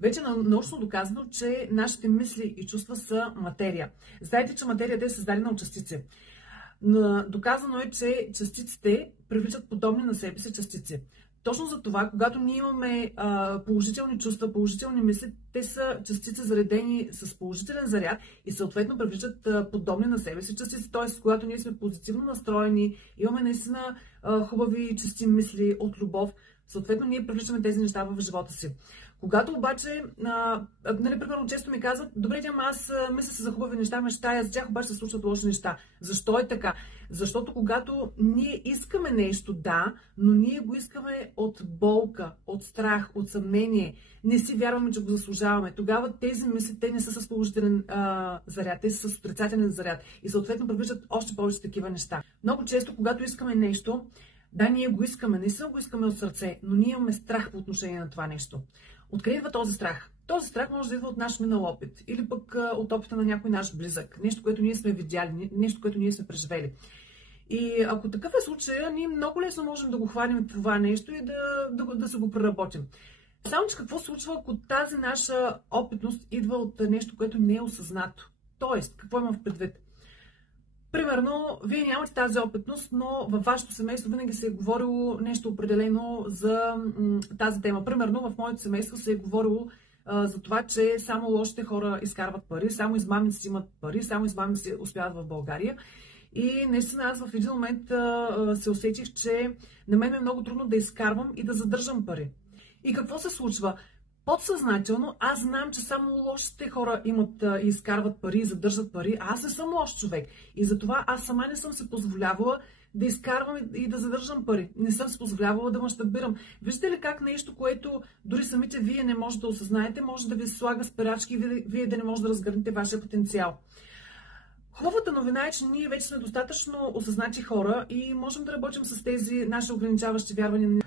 Вече научно доказано, че нашите мисли и чувства са материя. Знаете, че материята е създадена от частици. Доказано е, че частиците привличат подобни на себе си частици. Точно за това, когато ние имаме положителни чувства, положителни мисли, те са частици заредени с положителен заряд и съответно привличат подобни на себе си частици. Т.е. когато ние сме позитивно настроени, имаме наистина хубави и чисти мисли от любов, съответно ние привличаме тези неща в живота си. Когато обаче, примерно често ми казват, добре, аз мисля се за хубави неща, мечтая за тях, обаче се случват лоши неща. Защо е така? Защото когато ние искаме нещо, да, но ние го искаме от болка, от страх, от съмнение, не си вярваме, че го заслужаваме, тогава тези мисли, те не са с положителен заряд, те са с отрицателен заряд и съответно привличат още повече такива неща. Много често, когато искаме нещо, да, ние го искаме, наистина го искаме от сърце, но ние имаме страх по отношение на това нещо. Откъде идва този страх? Този страх може да идва от наш минал опит или пък от опита на някой наш близък. Нещо, което ние сме видяли, нещо, което ние сме преживели. И ако такъв е случая, ние много лесно можем да го хванем това нещо и да се го преработим. Само, че какво случва, ако тази наша опитност идва от нещо, което не е осъзнато? Тоест, какво имам в предвид? Примерно, вие нямате тази опитност, но във вашето семейство винаги се е говорило нещо определено за тази тема. Примерно, в моето семейство се е говорило за това, че само лошите хора изкарват пари, само измамници имат пари, само измамници успяват в България. И наистина аз в един момент се усетих, че на мен е много трудно да изкарвам и да задържам пари. И какво се случва? Подсъзнателно аз знам, че само лошите хора имат и изкарват пари и задържат пари, а аз не съм лош човек. И затова аз сама не съм се позволявала да изкарвам и да задържам пари. Не съм се позволявала да мащабирам. Виждате ли как нещо, което дори самите вие не можете да осъзнаете, може да ви слага спирачки и вие да не можете да разгърнете вашия потенциал. Хубавата новина е, че ние вече сме достатъчно осъзнати хора и можем да работим с тези наши ограничаващи вярвания.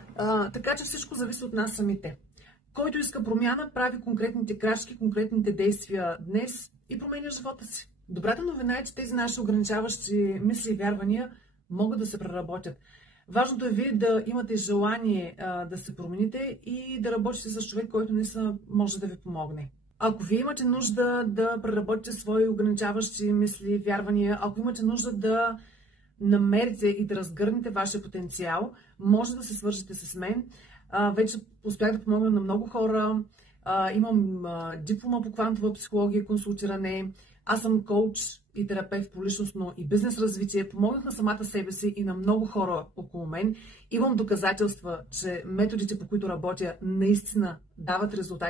Така че всичко зависи от нас самите. Който иска промяна, прави конкретните крачки, конкретните действия днес и променя живота си. Добрата новина е, че тези наши ограничаващи мисли и вярвания могат да се преработят. Важното е вие да имате желание да се промените и да работите с човек, който наистина може да ви помогне. Ако вие имате нужда да преработите свои ограничаващи мисли и вярвания, ако имате нужда да намерите и да разгърнете вашия потенциал, може да се свържете с мен. Вече успях да помогна на много хора. Имам диплома по квантова психология и консултиране. Аз съм коуч и терапевт по личностно и бизнес развитие. Помогнах на самата себе си и на много хора около мен. Имам доказателства, че методите, по които работя, наистина дават резултати.